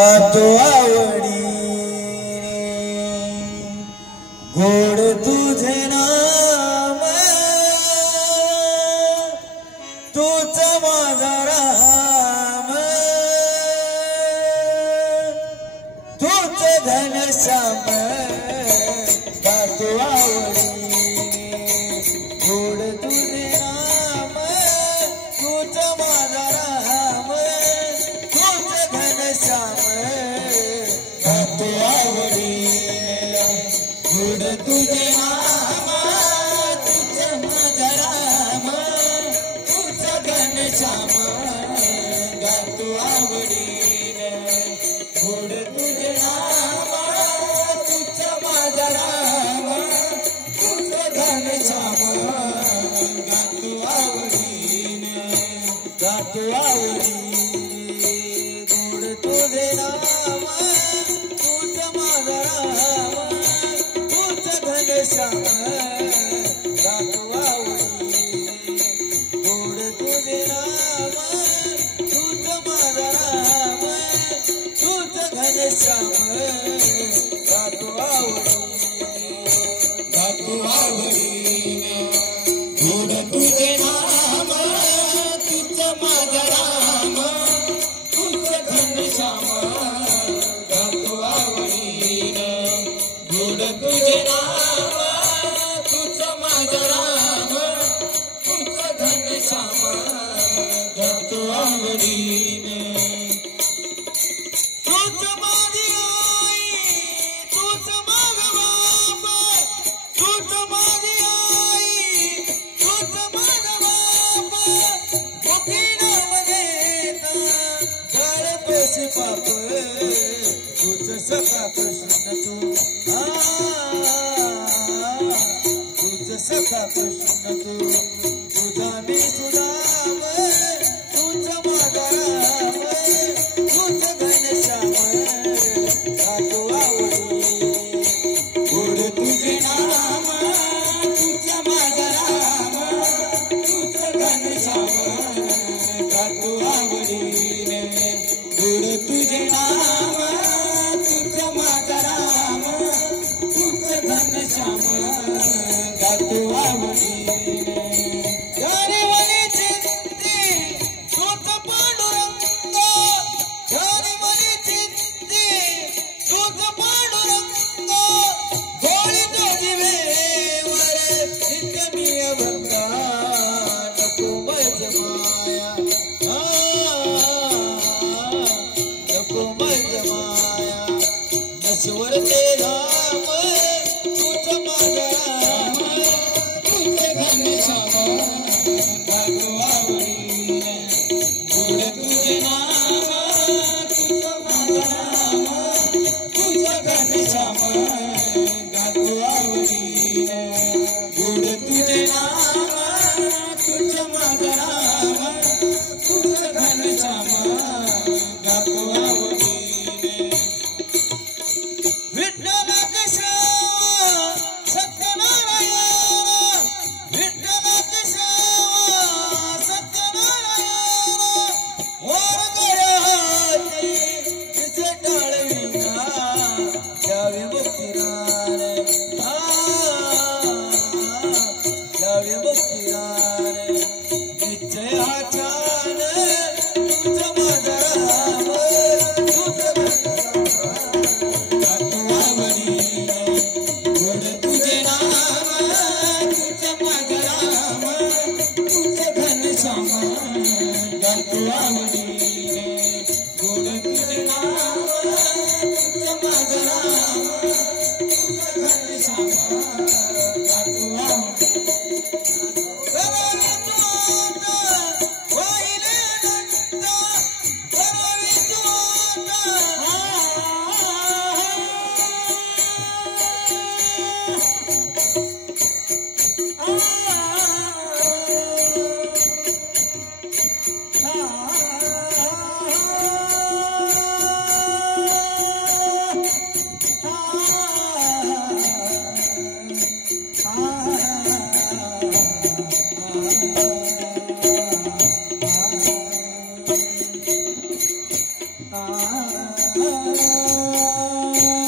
गातो आवडी गोड तुझे नाम तूच माझा राम तूच घनश्याम गातो आवडी गोड तुझे नाम तूच माझा राम तूच घनश्याम गातो आवडी गोड तुझे नाम तूच माझा राम तूच घनश्याम गातो आवडी गोड तुझे नाम तूच माझा राम तूच घनश्याम गातो आवडी गातो आवडी गोड तुझे नाम तूच माझा राम तूच घनश्याम गातो आवडी गोड तुझे नाम तूच माझा राम तूच घनश्याम गातो आवडी गातो आवडी गोड तुझे नाम तूच माझा राम तूच घनश्याम गातो आवडी गोड तुझे नाम तूच माझा राम तूच घनश्याम गातो आवडी तूच माझी आई तूच माझा बाप तूच माझी आई तूच माझा बाप मुखी नाव घेता जळतोस पाप तूच सखा कृष्ण तू तूच सखा कृष्ण तू तुझा मी सुदाम तूच माझा राम तूच घनश्याम गातो आवडी गोड तुझे नाम तूच माझा राम तूच घनश्याम गातो आवडी गोड तुझे नाम तूच माझा राम तूच घनश्याम गातो आवडी जानेवाली चित्ती तूच पांडुरंग जानेवाली चित्ती तूच पांडुरंग गोळी तुझी वेवर नित्य मी अभंगा नको मज माया नको मज माया नसवर ते धाम तूच माझा राम तूच घनश्याम गातो आवडी गोड तुझे नाम तूच माझा राम तूच घनश्याम गातो आवडी गोड तुझे नाम तूच माझा राम तूच घनश्याम गातो आवडी राम